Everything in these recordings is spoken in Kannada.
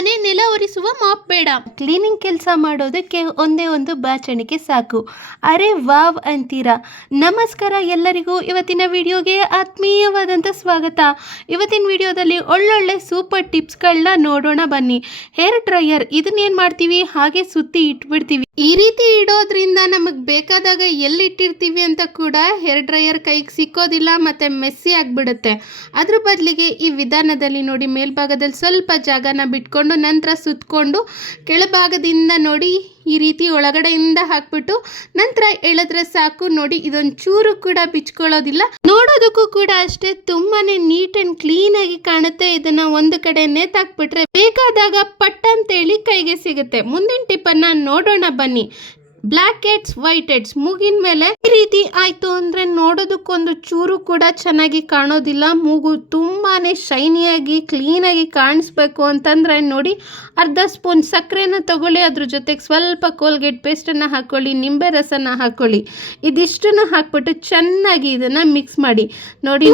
ಮನೆ ನೆಲ ಒರೆಸುವ ಮಾಪ್ ಬೇಡ. ಕ್ಲೀನಿಂಗ್ ಕೆಲಸ ಮಾಡೋದಕ್ಕೆ ಒಂದೇ ಒಂದು ಬಾಚಣಿಕೆ ಸಾಕು. ಅರೆ ವಾವ್ ಅಂತೀರಾ? ನಮಸ್ಕಾರ ಎಲ್ಲರಿಗೂ. ಇವತ್ತಿನ ವಿಡಿಯೋಗೆ ಆತ್ಮೀಯವಾದಂಥ ಸ್ವಾಗತ. ಇವತ್ತಿನ ವಿಡಿಯೋದಲ್ಲಿ ಒಳ್ಳೊಳ್ಳೆ ಸೂಪರ್ ಟಿಪ್ಸ್ಗಳನ್ನ ನೋಡೋಣ ಬನ್ನಿ. ಹೇರ್ ಡ್ರೈಯರ್ ಇದನ್ನೇನು ಮಾಡ್ತೀವಿ, ಹಾಗೆ ಸುತ್ತಿ ಇಟ್ಬಿಡ್ತೀವಿ. ಈ ರೀತಿ ಇಡೋದ್ರಿಂದ ನಮಗೆ ಬೇಕಾದಾಗ ಎಲ್ಲಿ ಇಟ್ಟಿರ್ತೀವಿ ಅಂತ ಕೂಡ ಹೇರ್ ಡ್ರೈಯರ್ ಕೈಗೆ ಸಿಕ್ಕೋದಿಲ್ಲ ಮತ್ತು ಮೆಸ್ಸಿ ಆಗಿಬಿಡುತ್ತೆ. ಅದ್ರ ಬದಲಿಗೆ ಈ ವಿಧಾನದಲ್ಲಿ ನೋಡಿ, ಮೇಲ್ಭಾಗದಲ್ಲಿ ಸ್ವಲ್ಪ ಜಾಗನ ಬಿಟ್ಕೊಂಡು ನಂತರ ಸುತ್ತಕೊಂಡು ಕೆಳಭಾಗದಿಂದ ನೋಡಿ ಈ ರೀತಿ ಒಳಗಡೆಯಿಂದ ಹಾಕ್ಬಿಟ್ಟು ನಂತರ ಎಳೆದ್ರೆ ಸಾಕು. ನೋಡಿ, ಇದೊಂದು ಚೂರು ಕೂಡ ಬಿಚ್ಕೊಳ್ಳೋದಿಲ್ಲ. ನೋಡೋದಕ್ಕೂ ಕೂಡ ಅಷ್ಟೇ ತುಂಬಾನೇ ನೀಟ್ ಅಂಡ್ ಕ್ಲೀನ್ ಆಗಿ ಕಾಣುತ್ತೆ. ಇದನ್ನ ಒಂದು ಕಡೆ ನೇತಾಕ್ಬಿಟ್ರೆ ಬೇಕಾದಾಗ ಪಟ್ ಅಂತೇಳಿ ಕೈಗೆ ಸಿಗುತ್ತೆ. ಮುಂದಿನ ಟಿಪ್ಪನ್ನು ನೋಡೋಣ ಬನ್ನಿ. ಬ್ಲ್ಯಾಕ್ ಹೆಡ್ಸ್ ವೈಟ್ ಹೆಡ್ಸ್ ಮೂಗಿನ ಮೇಲೆ ಈ ರೀತಿ ಆಯ್ತು ಅಂದ್ರೆ ನೋಡೋದಕ್ಕೊಂದು ಚೂರು ಕೂಡ ಚೆನ್ನಾಗಿ ಕಾಣೋದಿಲ್ಲ. ಮೂಗು ತುಂಬಾನೇ ಶೈನಿಯಾಗಿ ಕ್ಲೀನಾಗಿ ಕಾಣಿಸ್ಬೇಕು ಅಂತಂದ್ರೆ ನೋಡಿ, ಅರ್ಧ ಸ್ಪೂನ್ ಸಕ್ಕರೆನ ತಗೊಳ್ಳಿ, ಅದ್ರ ಜೊತೆಗೆ ಸ್ವಲ್ಪ ಕೋಲ್ಗೇಟ್ ಪೇಸ್ಟನ್ನು ಹಾಕೊಳ್ಳಿ, ನಿಂಬೆ ರಸನ ಹಾಕೊಳ್ಳಿ. ಇದಿಷ್ಟನ್ನು ಹಾಕ್ಬಿಟ್ಟು ಚೆನ್ನಾಗಿ ಇದನ್ನ ಮಿಕ್ಸ್ ಮಾಡಿ. ನೋಡಿ,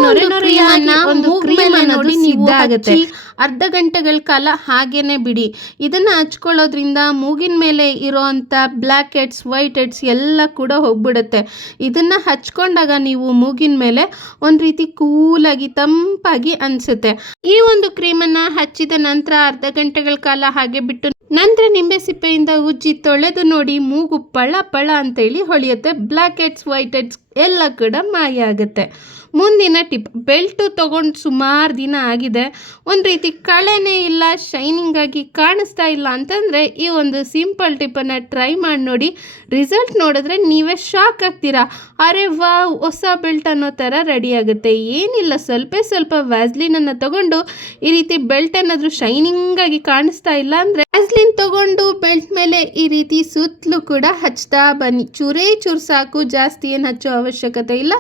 ಒಂದು ಕ್ರೀಮ್ ನೋಡಿ ಸಿದ್ಧಾಗುತ್ತೆ. ಅರ್ಧ ಗಂಟೆಗಳ ಕಾಲ ಹಾಗೇನೆ ಬಿಡಿ. ಇದನ್ನ ಹಚ್ಕೊಳ್ಳೋದ್ರಿಂದ ಮೂಗಿನ ಮೇಲೆ ಇರೋಂಥ ಬ್ಲ್ಯಾಕ್ ಹೆಡ್ಸ್ ವೈಟ್ ಹೆಡ್ಸ್ ಎಲ್ಲ ಕೂಡ ಹೋಗ್ಬಿಡುತ್ತೆ. ಇದನ್ನ ಹಚ್ಕೊಂಡಾಗ ನೀವು ಮೂಗಿನ ಮೇಲೆ ಒಂದು ರೀತಿ ಕೂಲಾಗಿ ತಂಪಾಗಿ ಅನಿಸುತ್ತೆ. ಈ ಒಂದು ಕ್ರೀಮನ್ನು ಹಚ್ಚಿದ ನಂತರ ಅರ್ಧ ಗಂಟೆಗಳ ಕಾಲ ಹಾಗೆ ಬಿಟ್ಟು ನಂತರ ನಿಂಬೆ ಸಿಪ್ಪೆಯಿಂದ ಉಜ್ಜಿ ತೊಳೆದು ನೋಡಿ, ಮೂಗು ಪಳ ಪಳ ಅಂತೇಳಿ ಹೊಳೆಯುತ್ತೆ. ಬ್ಲ್ಯಾಕ್ ಹೆಡ್ಸ್ ವೈಟ್ ಹೆಡ್ಸ್ ಎಲ್ಲ ಕೂಡ ಮಾಯ ಆಗುತ್ತೆ. ಮುಂದಿನ ಟಿಪ್, ಬೆಲ್ಟು ತೊಗೊಂಡು ಸುಮಾರು ದಿನ ಆಗಿದೆ, ಒಂದು ರೀತಿ ಕಳೆನೇ ಇಲ್ಲ, ಶೈನಿಂಗ್ ಆಗಿ ಕಾಣಿಸ್ತಾ ಇಲ್ಲ ಅಂತಂದರೆ ಈ ಒಂದು ಸಿಂಪಲ್ ಟಿಪ್ಪನ್ನು ಟ್ರೈ ಮಾಡಿ ನೋಡಿ. ರಿಸಲ್ಟ್ ನೋಡಿದ್ರೆ ನೀವೇ ಶಾಕ್ ಆಗ್ತೀರಾ. ಅರೆ ವಾ, ಹೊಸ ಬೆಲ್ಟ್ ಅನ್ನೋ ಥರ ರೆಡಿ ಆಗುತ್ತೆ. ಏನಿಲ್ಲ, ಸ್ವಲ್ಪ ವ್ಯಾಸ್ಲಿನನ್ನು ತಗೊಂಡು ಈ ರೀತಿ ಬೆಲ್ಟ್ ಏನಾದರೂ ಶೈನಿಂಗ್ ಆಗಿ ಕಾಣಿಸ್ತಾ ಇಲ್ಲ ಅಂದರೆ ವ್ಯಾಸ್ಲಿನ್ ತಗೊಂಡು ಬೆಲ್ಟ್ ಮೇಲೆ ಈ ರೀತಿ ಸುತ್ತಲೂ ಕೂಡ ಹಚ್ತಾ ಬನ್ನಿ. ಚೂರೇ ಚೂರು ಸಾಕು, ಜಾಸ್ತಿ ಏನು ಹಚ್ಚೋ ಅವಶ್ಯಕತೆ ಇಲ್ಲ.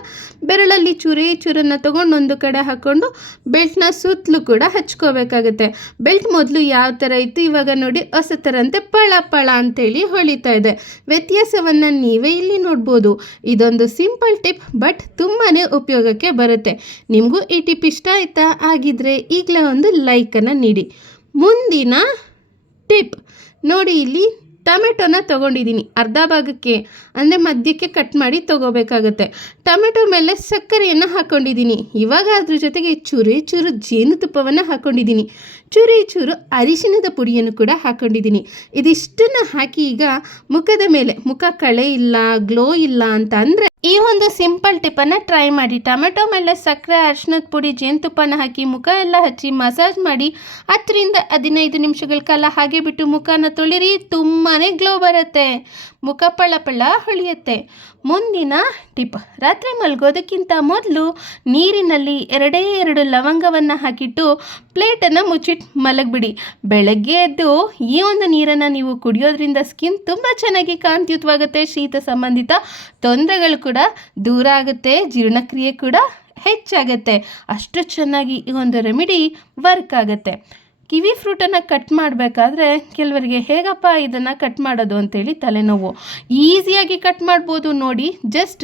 ಬೆರಳಲ್ಲಿ ಚೂರನ್ನು ತಗೊಂಡು ಒಂದು ಕಡೆ ಹಾಕ್ಕೊಂಡು ಬೆಲ್ಟ್ನ ಸುತ್ತಲೂ ಕೂಡ ಹಚ್ಕೋಬೇಕಾಗುತ್ತೆ. ಬೆಲ್ಟ್ ಮೊದಲು ಯಾವ ಥರ ಇತ್ತು, ಇವಾಗ ನೋಡಿ ಹೊಸ ಥರಂತೆ ಪಳ ಪಳ ಅಂತೇಳಿ ಹೊಳಿತಾ ಇದೆ. ವ್ಯತ್ಯಾಸವನ್ನು ನೀವೇ ಇಲ್ಲಿ ನೋಡ್ಬೋದು. ಇದೊಂದು ಸಿಂಪಲ್ ಟಿಪ್, ಬಟ್ ತುಂಬಾ ಉಪಯೋಗಕ್ಕೆ ಬರುತ್ತೆ. ನಿಮಗೂ ಈ ಟಿಪ್ ಇಷ್ಟ ಆಯ್ತಾ? ಆಗಿದ್ರೆ ಈಗಲೇ ಒಂದು ಲೈಕನ್ನು ನೀಡಿ. ಮುಂದಿನ ಟಿಪ್ ನೋಡಿ, ಇಲ್ಲಿ ಟೊಮೆಟೊನ ತೊಗೊಂಡಿದ್ದೀನಿ. ಅರ್ಧ ಭಾಗಕ್ಕೆ ಅಂದರೆ ಮಧ್ಯಕ್ಕೆ ಕಟ್ ಮಾಡಿ ತೊಗೋಬೇಕಾಗತ್ತೆ. ಟೊಮೆಟೊ ಮೇಲೆ ಸಕ್ಕರೆಯನ್ನು ಹಾಕ್ಕೊಂಡಿದ್ದೀನಿ. ಇವಾಗ ಅದ್ರ ಜೊತೆಗೆ ಚೂರು ಜೇನುತುಪ್ಪವನ್ನು ಹಾಕ್ಕೊಂಡಿದ್ದೀನಿ. ಚೂರು ಅರಿಶಿಣದ ಪುಡಿಯನ್ನು ಕೂಡ ಹಾಕ್ಕೊಂಡಿದ್ದೀನಿ. ಇದಿಷ್ಟನ್ನು ಹಾಕಿ ಈಗ ಮುಖದ ಮೇಲೆ, ಮುಖ ಕಳೆ ಇಲ್ಲ, ಗ್ಲೋ ಇಲ್ಲ ಅಂತ ಅಂದರೆ ಈ ಒಂದು ಸಿಂಪಲ್ ಟಿಪ್ಪನ್ನು ಟ್ರೈ ಮಾಡಿ. ಟೊಮೆಟೊ ಮೇಲೆ ಸಕ್ಕರೆ, ಅರಿಶಿಣದ ಪುಡಿ, ಜೇನುತುಪ್ಪನ ಹಾಕಿ ಮುಖ ಎಲ್ಲ ಹಚ್ಚಿ ಮಸಾಜ್ ಮಾಡಿ 10ರಿಂದ 15 ನಿಮಿಷಗಳ ಕಾಲ ಹಾಗೆ ಬಿಟ್ಟು ಮುಖನ ತೊಳಿರಿ. ತುಂಬಾ ಗ್ಲೋ ಬರುತ್ತೆ, ಮುಖ ಪಳ ಪಳ ಹೊಳೆಯುತ್ತೆ. ಮುಂದಿನ ಟಿಪ್, ರಾತ್ರಿ ಮಲಗೋದಕ್ಕಿಂತ ಮೊದಲು ನೀರಿನಲ್ಲಿ 2 ಲವಂಗವನ್ನು ಹಾಕಿಟ್ಟು ಪ್ಲೇಟನ್ನು ಮುಚ್ಚಿಟ್ಟು ಮಲಗಿಬಿಡಿ. ಬೆಳಗ್ಗೆ ಎದ್ದು ಈ ಒಂದು ನೀರನ್ನು ನೀವು ಕುಡಿಯೋದ್ರಿಂದ ಸ್ಕಿನ್ ತುಂಬ ಚೆನ್ನಾಗಿ ಕಾಂತಿಯುತವಾಗುತ್ತೆ. ಶೀತ ಸಂಬಂಧಿತ ತೊಂದರೆಗಳು ಕೂಡ ದೂರ ಆಗುತ್ತೆ, ಜೀರ್ಣಕ್ರಿಯೆ ಕೂಡ ಹೆಚ್ಚಾಗುತ್ತೆ. ಅಷ್ಟು ಚೆನ್ನಾಗಿ ಈ ಒಂದು ರೆಮಿಡಿ ವರ್ಕ್ ಆಗುತ್ತೆ. ಕಿವಿ ಫ್ರೂಟನ್ನು ಕಟ್ ಮಾಡಬೇಕಾದ್ರೆ ಕೆಲವರಿಗೆ ಹೇಗಪ್ಪ ಇದನ್ನು ಕಟ್ ಮಾಡೋದು ಅಂತೇಳಿ ತಲೆನೋವು. ಈಸಿಯಾಗಿ ಕಟ್ ಮಾಡ್ಬೋದು ನೋಡಿ. ಜಸ್ಟ್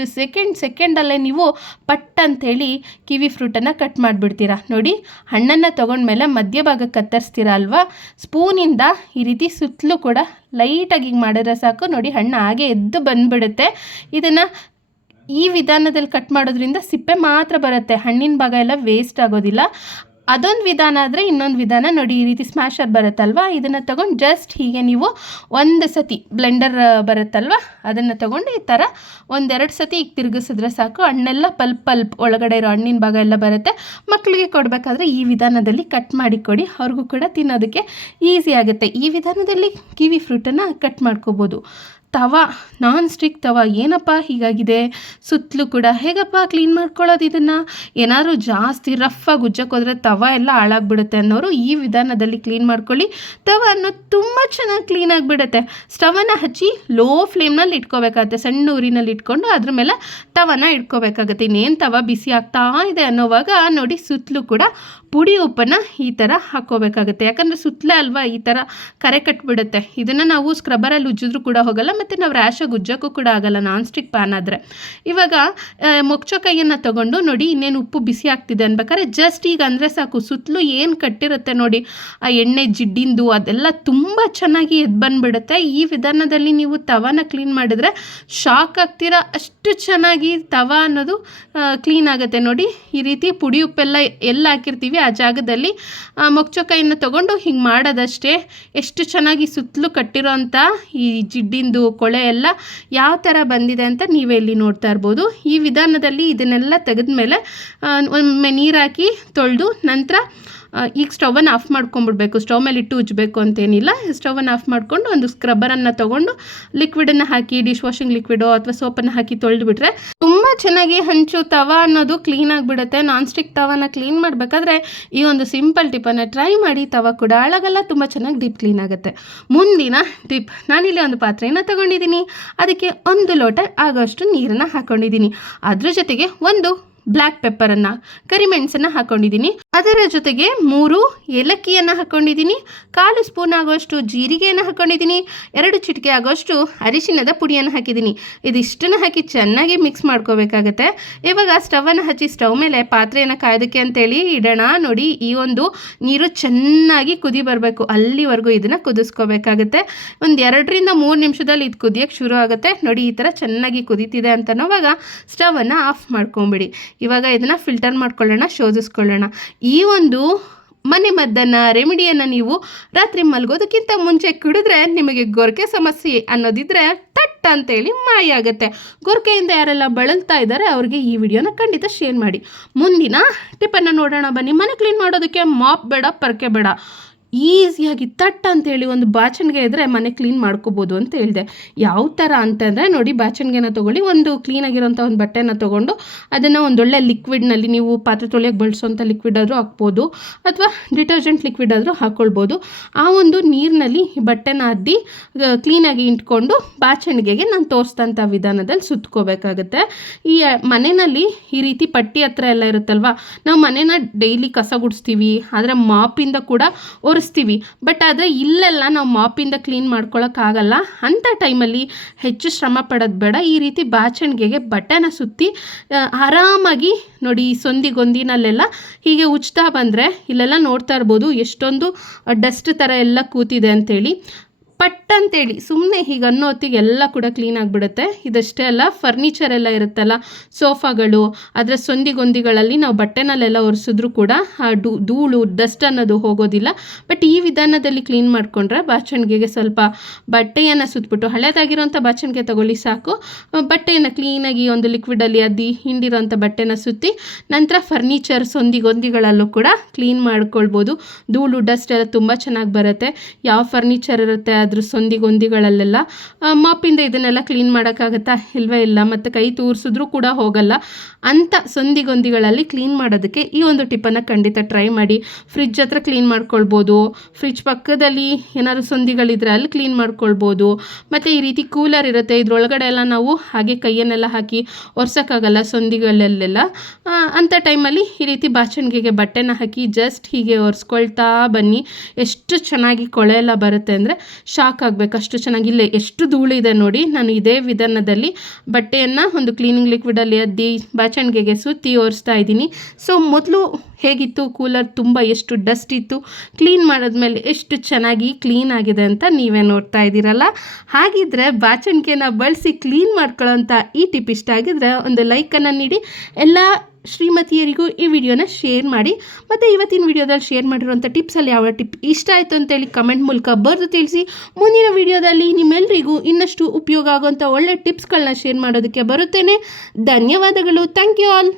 ಸೆಕೆಂಡಲ್ಲೇ ನೀವು ಪಟ್ ಅಂಥೇಳಿ ಕಿವಿ ಫ್ರೂಟನ್ನು ಕಟ್ ಮಾಡಿಬಿಡ್ತೀರಾ. ನೋಡಿ, ಹಣ್ಣನ್ನು ತೊಗೊಂಡ್ಮೇಲೆ ಮಧ್ಯಭಾಗ ಕತ್ತರಿಸ್ತೀರಾ ಅಲ್ವಾ, ಸ್ಪೂನಿಂದ ಈ ರೀತಿ ಸುತ್ತಲೂ ಕೂಡ ಲೈಟಾಗಿ ಮಾಡಿದ್ರೆ ಸಾಕು. ನೋಡಿ, ಹಣ್ಣು ಹಾಗೆ ಎದ್ದು ಬಂದುಬಿಡುತ್ತೆ. ಇದನ್ನು ಈ ವಿಧಾನದಲ್ಲಿ ಕಟ್ ಮಾಡೋದ್ರಿಂದ ಸಿಪ್ಪೆ ಮಾತ್ರ ಬರುತ್ತೆ, ಹಣ್ಣಿನ ಭಾಗ ಎಲ್ಲ ವೇಸ್ಟ್ ಆಗೋದಿಲ್ಲ. ಅದೊಂದು ವಿಧಾನ ಆದರೆ ಇನ್ನೊಂದು ವಿಧಾನ ನೋಡಿ, ಈ ರೀತಿ ಸ್ಮ್ಯಾಶರ್ ಬರುತ್ತಲ್ವ, ಇದನ್ನು ತೊಗೊಂಡು ಜಸ್ಟ್ ಹೀಗೆ ನೀವು ಒಂದು ಸತಿ ಬ್ಲೆಂಡರ್ ಬರುತ್ತಲ್ವ, ಅದನ್ನು ತೊಗೊಂಡು ಈ ಥರ 1-2 ಸತಿ ಈಗ ತಿರುಗಿಸಿದ್ರೆ ಸಾಕು. ಹಣ್ಣೆಲ್ಲ ಪಲ್ಪ್ ಒಳಗಡೆ ಇರೋ ಹಣ್ಣಿನ ಭಾಗ ಎಲ್ಲ ಬರುತ್ತೆ. ಮಕ್ಕಳಿಗೆ ಕೊಡಬೇಕಾದ್ರೆ ಈ ವಿಧಾನದಲ್ಲಿ ಕಟ್ ಮಾಡಿ ಕೊಡಿ, ಅವ್ರಿಗೂ ಕೂಡ ತಿನ್ನೋದಕ್ಕೆ ಈಸಿ ಆಗುತ್ತೆ. ಈ ವಿಧಾನದಲ್ಲಿ ಕಿವಿ ಫ್ರೂಟನ್ನು ಕಟ್ ಮಾಡ್ಕೋಬೋದು. ತವ, ನಾನ್ ಸ್ಟಿಕ್ ತವ ಏನಪ್ಪ ಹೀಗಾಗಿದೆ, ಸುತ್ತಲೂ ಕೂಡ ಹೇಗಪ್ಪ ಕ್ಲೀನ್ ಮಾಡ್ಕೊಳ್ಳೋದು ಇದನ್ನು? ಏನಾದರೂ ಜಾಸ್ತಿ ರಫಾಗಿ ಉಜ್ಜಕ್ಕೋದ್ರೆ ತವ ಎಲ್ಲ ಹಾಳಾಗ್ಬಿಡುತ್ತೆ ಅನ್ನೋರು ಈ ವಿಧಾನದಲ್ಲಿ ಕ್ಲೀನ್ ಮಾಡ್ಕೊಳ್ಳಿ. ತವ ಅನ್ನೋದು ತುಂಬ ಚೆನ್ನಾಗಿ ಕ್ಲೀನ್ ಆಗಿಬಿಡುತ್ತೆ. ಸ್ಟವನ್ನು ಹಚ್ಚಿ ಲೋ ಫ್ಲೇಮ್ನಲ್ಲಿ ಇಟ್ಕೋಬೇಕಾಗುತ್ತೆ. ಸಣ್ಣ ಊರಿನಲ್ಲಿ ಇಟ್ಕೊಂಡು ಅದ್ರ ಮೇಲೆ ತವನ ಇಟ್ಕೋಬೇಕಾಗುತ್ತೆ. ಇನ್ನೇನು ತವ ಬಿಸಿ ಆಗ್ತಾ ಇದೆ ಅನ್ನೋವಾಗ ನೋಡಿ, ಸುತ್ತಲೂ ಕೂಡ ಪುಡಿ ಉಪ್ಪನ್ನು ಈ ಥರ ಹಾಕ್ಕೋಬೇಕಾಗುತ್ತೆ. ಯಾಕಂದರೆ ಸುತ್ತಲೇ ಅಲ್ವಾ ಈ ಥರ ಕರೆ ಕಟ್ಬಿಡುತ್ತೆ. ಇದನ್ನು ನಾವು ಸ್ಕ್ರಬ್ಬರಲ್ಲಿ ಉಜ್ಜಿದ್ರೂ ಕೂಡ ಹೋಗಲ್ಲ, ಮತ್ತು ನಾವು ರ್ಯಾಶಾಗಿ ಉಜ್ಜೋಕ್ಕೂ ಕೂಡ ಆಗಲ್ಲ ನಾನ್ ಸ್ಟಿಕ್ ಪ್ಯಾನ್ ಆದರೆ. ಇವಾಗ ಮೊಗ್ಚೋ ಕೈಯನ್ನು ತೊಗೊಂಡು ನೋಡಿ, ಇನ್ನೇನು ಉಪ್ಪು ಬಿಸಿ ಆಗ್ತಿದೆ ಅನ್ಬೇಕಾದ್ರೆ ಜಸ್ಟ್ ಈಗ ಅಂದರೆ ಸಾಕು, ಸುತ್ತಲೂ ಏನು ಕಟ್ಟಿರುತ್ತೆ ನೋಡಿ ಆ ಎಣ್ಣೆ ಜಿಡ್ಡಿಂದು ಅದೆಲ್ಲ ತುಂಬ ಚೆನ್ನಾಗಿ ಎದ್ದು ಬಂದುಬಿಡುತ್ತೆ. ಈ ವಿಧಾನದಲ್ಲಿ ನೀವು ತವಾನ ಕ್ಲೀನ್ ಮಾಡಿದರೆ ಶಾಕ್ ಆಗ್ತೀರಾ, ಅಷ್ಟು ಚೆನ್ನಾಗಿ ತವಾ ಅನ್ನೋದು ಕ್ಲೀನ್ ಆಗುತ್ತೆ. ನೋಡಿ ಈ ರೀತಿ ಪುಡಿ ಉಪ್ಪೆಲ್ಲ ಎಲ್ಲ ಹಾಕಿರ್ತೀವಿ ಆ ಜಾಗದಲ್ಲಿ ಮೊಗ್ಚೋ ಕೈಯನ್ನು ತೊಗೊಂಡು ಹಿಂಗೆ ಮಾಡೋದಷ್ಟೇ. ಎಷ್ಟು ಚೆನ್ನಾಗಿ ಸುತ್ತಲೂ ಕಟ್ಟಿರೋ ಅಂಥ ಈ ಜಿಡ್ಡಿಂದು ಕೊಳೆ ಎಲ್ಲ ಯಾವ ಥರ ಬಂದಿದೆ ಅಂತ ನೀವೇ ಇಲ್ಲಿ ನೋಡ್ತಾ ಇರ್ಬೋದು. ಈ ವಿಧಾನದಲ್ಲಿ ಇದನ್ನೆಲ್ಲ ತೆಗೆದ್ಮೇಲೆ ಒಮ್ಮೆ ನೀರು ಹಾಕಿ ತೊಳೆದು ನಂತರ ಈಗ ಸ್ಟವನ್ನು ಆಫ್ ಮಾಡ್ಕೊಂಡ್ಬಿಡ್ಬೇಕು. ಸ್ಟವ್ ಮೇಲೆ ಇಟ್ಟು ಉಜ್ಜಬೇಕು ಅಂತೇನಿಲ್ಲ. ಸ್ಟವನ್ನು ಆಫ್ ಮಾಡಿಕೊಂಡು ಒಂದು ಸ್ಕ್ರಬ್ಬರನ್ನು ತೊಗೊಂಡು ಲಿಕ್ವಿಡನ್ನು ಹಾಕಿ, ಡಿಶ್ ವಾಷಿಂಗ್ ಲಿಕ್ವಿಡೋ ಅಥವಾ ಸೋಪನ್ನು ಹಾಕಿ ತೊಳೆದುಬಿಟ್ರೆ ತುಂಬ ಚೆನ್ನಾಗಿ ಹಂಚು ತವಾ ಅನ್ನೋದು ಕ್ಲೀನ್ ಆಗಿಬಿಡುತ್ತೆ. ನಾನ್ ಸ್ಟಿಕ್ ತವಾನ ಕ್ಲೀನ್ ಮಾಡಬೇಕಾದ್ರೆ ಈ ಒಂದು ಸಿಂಪಲ್ ಟಿಪ್ಪನ್ನು ಟ್ರೈ ಮಾಡಿ. ತವಾ ಕೂಡ ಹಾಳಾಗಲ್ಲ, ತುಂಬ ಚೆನ್ನಾಗಿ ಡೀಪ್ ಕ್ಲೀನ್ ಆಗುತ್ತೆ. ಮುಂದಿನ ಟಿಪ್, ನಾನಿಲ್ಲಿ ಒಂದು ಪಾತ್ರೆಯನ್ನು ತೊಗೊಂಡಿದ್ದೀನಿ, ಅದಕ್ಕೆ 1 ಲೋಟ ಆಗೋಷ್ಟು ನೀರನ್ನು ಹಾಕ್ಕೊಂಡಿದ್ದೀನಿ. ಅದ್ರ ಜೊತೆಗೆ ಒಂದು ಬ್ಲ್ಯಾಕ್ ಪೆಪ್ಪರನ್ನು, ಕರಿಮೆಣಸನ್ನು ಹಾಕ್ಕೊಂಡಿದ್ದೀನಿ. ಅದರ ಜೊತೆಗೆ 3 ಏಲಕ್ಕಿಯನ್ನು ಹಾಕ್ಕೊಂಡಿದ್ದೀನಿ, 1/4 ಸ್ಪೂನ್ ಆಗೋಷ್ಟು ಜೀರಿಗೆಯನ್ನು ಹಾಕ್ಕೊಂಡಿದ್ದೀನಿ, 2 ಚಿಟಿಕೆ ಆಗೋಷ್ಟು ಅರಿಶಿಣದ ಪುಡಿಯನ್ನು ಹಾಕಿದ್ದೀನಿ. ಇದಿಷ್ಟನ್ನು ಹಾಕಿ ಚೆನ್ನಾಗಿ ಮಿಕ್ಸ್ ಮಾಡ್ಕೋಬೇಕಾಗತ್ತೆ. ಇವಾಗ ಸ್ಟವನ್ನು ಹಚ್ಚಿ ಸ್ಟವ್ ಮೇಲೆ ಪಾತ್ರೆಯನ್ನು ಕಾಯೋದಕ್ಕೆ ಅಂತೇಳಿ ಇಡೋಣ. ನೋಡಿ ಈ ಒಂದು ನೀರು ಚೆನ್ನಾಗಿ ಕುದಿ ಬರಬೇಕು, ಅಲ್ಲಿವರೆಗೂ ಇದನ್ನು ಕುದಿಸ್ಕೋಬೇಕಾಗುತ್ತೆ. ಒಂದು 2 ರಿಂದ 3 ನಿಮಿಷದಲ್ಲಿ ಇದು ಕುದಿಯೋಕ್ಕೆ ಶುರು ಆಗುತ್ತೆ. ನೋಡಿ ಈ ಥರ ಚೆನ್ನಾಗಿ ಕುದೀತಿದೆ ಅಂತನೋವಾಗ ಸ್ಟವನ್ನು ಆಫ್ ಮಾಡ್ಕೊಂಬಿಡಿ. ಇವಾಗ ಇದನ್ನು ಫಿಲ್ಟರ್ ಮಾಡ್ಕೊಳ್ಳೋಣ, ಶೋಧಿಸ್ಕೊಳ್ಳೋಣ. ಈ ಒಂದು ಮನೆಮದ್ದನ್ನು, ರೆಮಿಡಿಯನ್ನು ನೀವು ರಾತ್ರಿ ಮಲಗೋದಕ್ಕಿಂತ ಮುಂಚೆ ಕುಡಿದ್ರೆ ನಿಮಗೆ ಗೊರಕೆ ಸಮಸ್ಯೆ ಅನ್ನೋದಿದ್ರೆ ತಟ್ ಅಂತೇಳಿ ಮಾಯ ಆಗುತ್ತೆ. ಗೊರಕೆಯಿಂದ ಯಾರೆಲ್ಲ ಬಳಲ್ತಾ ಇದ್ದಾರೆ ಅವ್ರಿಗೆ ಈ ವಿಡಿಯೋನ ಖಂಡಿತ ಶೇರ್ ಮಾಡಿ. ಮುಂದಿನ ಟಿಪ್ಪನ್ನು ನೋಡೋಣ ಬನ್ನಿ. ಮನೆ ಕ್ಲೀನ್ ಮಾಡೋದಕ್ಕೆ ಮಾಪ್ ಬೇಡ, ಪರ್ಕೆ ಬೇಡ, ಈಸಿಯಾಗಿ ತಟ್ ಅಂತೇಳಿ ಒಂದು ಬಾಚಣಿಗೆ ಇದ್ದರೆ ಮನೆ ಕ್ಲೀನ್ ಮಾಡ್ಕೋಬೋದು ಅಂತ ಹೇಳಿದೆ. ಯಾವ ಥರ ಅಂತಂದರೆ ನೋಡಿ, ಬಾಚಣಿಗೆನ ತೊಗೊಳ್ಳಿ, ಒಂದು ಕ್ಲೀನಾಗಿರೋಂಥ ಒಂದು ಬಟ್ಟೆನ ತೊಗೊಂಡು ಅದನ್ನು ಒಂದೊಳ್ಳೆ ಲಿಕ್ವಿಡ್ನಲ್ಲಿ, ನೀವು ಪಾತ್ರೆ ತೊಳೆಯೋಕ್ಕೆ ಬಳಸೋಂಥ ಲಿಕ್ವಿಡ್ ಆದರೂ ಹಾಕ್ಬೋದು ಅಥವಾ ಡಿಟರ್ಜೆಂಟ್ ಲಿಕ್ವಿಡ್ ಆದರೂ ಹಾಕ್ಕೊಳ್ಬೋದು. ಆ ಒಂದು ನೀರಿನಲ್ಲಿ ಬಟ್ಟೆನ ಅದ್ದಿ ಕ್ಲೀನಾಗಿ ಇಟ್ಕೊಂಡು ಬಾಚಣಿಗೆಗೆ ನಾನು ತೋರಿಸ್ತಂಥ ವಿಧಾನದಲ್ಲಿ ಸುತ್ಕೋಬೇಕಾಗುತ್ತೆ. ಈ ಮನೆಯಲ್ಲಿ ಈ ರೀತಿ ಪಟ್ಟಿ ಹತ್ರ ಎಲ್ಲ ಇರುತ್ತಲ್ವ, ನಾವು ಮನೇನ ಡೈಲಿ ಕಸ ಗುಡಿಸ್ತೀವಿ, ಆದರೆ ಮಾಪಿಂದ ಕೂಡ ಒರೆಸ್ತೀವಿ. ಬಟ್ ಆದರೆ ಇಲ್ಲೆಲ್ಲ ನಾವು ಮಾಪಿಂದ ಕ್ಲೀನ್ ಮಾಡ್ಕೊಳ್ಳೋಕ್ಕಾಗಲ್ಲ. ಅಂಥ ಟೈಮಲ್ಲಿ ಹೆಚ್ಚು ಶ್ರಮ ಪಡೋದು ಬೇಡ. ಈ ರೀತಿ ಬಾಚಣಿಗೆಗೆ ಬಟ್ಟೆನ ಸುತ್ತಿ ಆರಾಮಾಗಿ ನೋಡಿ, ಈ ಸಂದಿಗೊಂದಿನಲ್ಲೆಲ್ಲ ಹೀಗೆ ಉಜ್ತಾ ಬಂದರೆ ಇಲ್ಲೆಲ್ಲ ನೋಡ್ತಾ ಇರ್ಬೋದು ಎಷ್ಟೊಂದು ಡಸ್ಟ್ ಥರ ಎಲ್ಲ ಕೂತಿದೆ ಅಂಥೇಳಿ. ಪಟ್ ಅಂತೇಳಿ ಸುಮ್ಮನೆ ಹೀಗೆ ಅನ್ನೋ ಹೊತ್ತಿಗೆ ಎಲ್ಲ ಕೂಡ ಕ್ಲೀನ್ ಆಗಿಬಿಡುತ್ತೆ. ಇದಷ್ಟೇ ಅಲ್ಲ, ಫರ್ನಿಚರ್ ಎಲ್ಲ ಇರುತ್ತಲ್ಲ, ಸೋಫಾಗಳು, ಅದರ ಸಂದಿಗೊಂದಿಗಳಲ್ಲಿ ನಾವು ಬಟ್ಟೆನಲ್ಲೆಲ್ಲ ಒರೆಸಿದ್ರೂ ಕೂಡ ಆ ಧೂಳು, ಡಸ್ಟ್ ಅನ್ನೋದು ಹೋಗೋದಿಲ್ಲ. ಬಟ್ ಈ ವಿಧಾನದಲ್ಲಿ ಕ್ಲೀನ್ ಮಾಡಿಕೊಂಡ್ರೆ ಬಾಚಣಿಗೆಗೆ ಸ್ವಲ್ಪ ಬಟ್ಟೆಯನ್ನು ಸುತ್ತಬಿಟ್ಟು, ಹಳೇದಾಗಿರೋಂಥ ಬಾಚಣಿಗೆ ತಗೊಳ್ಳಿ ಸಾಕು, ಬಟ್ಟೆಯನ್ನು ಕ್ಲೀನಾಗಿ ಒಂದು ಲಿಕ್ವಿಡಲ್ಲಿ ಅದ್ದಿ ಹಿಂಡಿರೋಂಥ ಬಟ್ಟೆನ ಸುತ್ತಿ ನಂತರ ಫರ್ನಿಚರ್ ಸಂದಿಗೊಂದಿಗಳಲ್ಲೂ ಕೂಡ ಕ್ಲೀನ್ ಮಾಡ್ಕೊಳ್ಬೋದು. ಧೂಳು, ಡಸ್ಟ್ ಎಲ್ಲ ತುಂಬ ಚೆನ್ನಾಗಿ ಬರುತ್ತೆ. ಯಾವ ಫರ್ನಿಚರ್ ಇರುತ್ತೆ ಅದ್ರ ಸಂದಿಗೊಂದಿಗಳಲ್ಲೆಲ್ಲ ಮಾಪಿಂದ ಇದನ್ನೆಲ್ಲ ಕ್ಲೀನ್ ಮಾಡೋಕ್ಕಾಗತ್ತಾ? ಇಲ್ವೇ ಇಲ್ಲ. ಮತ್ತು ಕೈ ತೂರಿಸಿದ್ರೂ ಕೂಡ ಹೋಗಲ್ಲ. ಅಂಥ ಸಂದಿಗೊಂದಿಗಳಲ್ಲಿ ಕ್ಲೀನ್ ಮಾಡೋದಕ್ಕೆ ಈ ಒಂದು ಟಿಪ್ಪನ್ನು ಖಂಡಿತ ಟ್ರೈ ಮಾಡಿ. ಫ್ರಿಜ್ ಹತ್ರ ಕ್ಲೀನ್ ಮಾಡ್ಕೊಳ್ಬೋದು, ಫ್ರಿಜ್ ಪಕ್ಕದಲ್ಲಿ ಏನಾದ್ರು ಸಂದಿಗಳಿದ್ರೆ ಅಲ್ಲಿ ಕ್ಲೀನ್ ಮಾಡ್ಕೊಳ್ಬೋದು. ಮತ್ತು ಈ ರೀತಿ ಕೂಲರ್ ಇರುತ್ತೆ, ಇದ್ರೊಳಗಡೆ ಎಲ್ಲ ನಾವು ಹಾಗೆ ಕೈಯನ್ನೆಲ್ಲ ಹಾಕಿ ಒರ್ಸೋಕ್ಕಾಗಲ್ಲ ಸಂದಿಗಳಲ್ಲೆಲ್ಲ. ಅಂಥ ಟೈಮಲ್ಲಿ ಈ ರೀತಿ ಬಾಚಣಿಗೆಗೆ ಬಟ್ಟೆನ ಹಾಕಿ ಜಸ್ಟ್ ಹೀಗೆ ಒರೆಸ್ಕೊಳ್ತಾ ಬನ್ನಿ. ಎಷ್ಟು ಚೆನ್ನಾಗಿ ಕೊಳೆ ಎಲ್ಲ ಬರುತ್ತೆ ಅಂದರೆ ಶಾಕ್ ಆಗಬೇಕು, ಅಷ್ಟು ಚೆನ್ನಾಗಿ. ಇಲ್ಲೇ ಎಷ್ಟು ಧೂಳಿದೆ ನೋಡಿ. ನಾನು ಇದೇ ವಿಧಾನದಲ್ಲಿ ಬಟ್ಟೆಯನ್ನು ಒಂದು ಕ್ಲೀನಿಂಗ್ ಲಿಕ್ವಿಡಲ್ಲಿ ಅದ್ದಿ ಬಾಚಣಿಗೆಗೆ ಸುತ್ತಿ ಒರೆಸ್ತಾ ಇದ್ದೀನಿ. ಸೊ ಮೊದಲು ಹೇಗಿತ್ತು ಕೂಲರ್, ತುಂಬ ಎಷ್ಟು ಡಸ್ಟ್ ಇತ್ತು, ಕ್ಲೀನ್ ಮಾಡಿದ್ಮೇಲೆ ಎಷ್ಟು ಚೆನ್ನಾಗಿ ಕ್ಲೀನ್ ಆಗಿದೆ ಅಂತ ನೀವೇ ನೋಡ್ತಾ ಇದ್ದೀರಲ್ಲ. ಹಾಗಿದ್ರೆ ಬಾಚಣಿಗೆನ ಬಳಸಿ ಕ್ಲೀನ್ ಮಾಡ್ಕೊಳ್ಳೋಂಥ ಈ ಟಿಪ್ ಇಷ್ಟ ಆಗಿದ್ರೆ ಒಂದು ಲೈಕನ್ನು ನೀಡಿ. ಎಲ್ಲ ಶ್ರೀಮತಿಯರಿಗೂ ಈ ವಿಡಿಯೋನ ಶೇರ್ ಮಾಡಿ. ಮತ್ತು ಇವತ್ತಿನ ವಿಡಿಯೋದಲ್ಲಿ ಶೇರ್ ಮಾಡಿರುವಂಥ ಟಿಪ್ಸಲ್ಲಿ ಯಾವ ಟಿಪ್ ಇಷ್ಟ ಆಯಿತು ಅಂತೇಳಿ ಕಮೆಂಟ್ ಮೂಲಕ ಬರೆದು ತಿಳಿಸಿ. ಮುಂದಿನ ವಿಡಿಯೋದಲ್ಲಿ ನಿಮ್ಮೆಲ್ಲರಿಗೂ ಇನ್ನಷ್ಟು ಉಪಯೋಗ ಆಗುವಂಥ ಒಳ್ಳೆ ಟಿಪ್ಸ್ಗಳನ್ನ ಶೇರ್ ಮಾಡೋದಕ್ಕೆ ಬರುತ್ತೇನೆ. ಧನ್ಯವಾದಗಳು. Thank you all.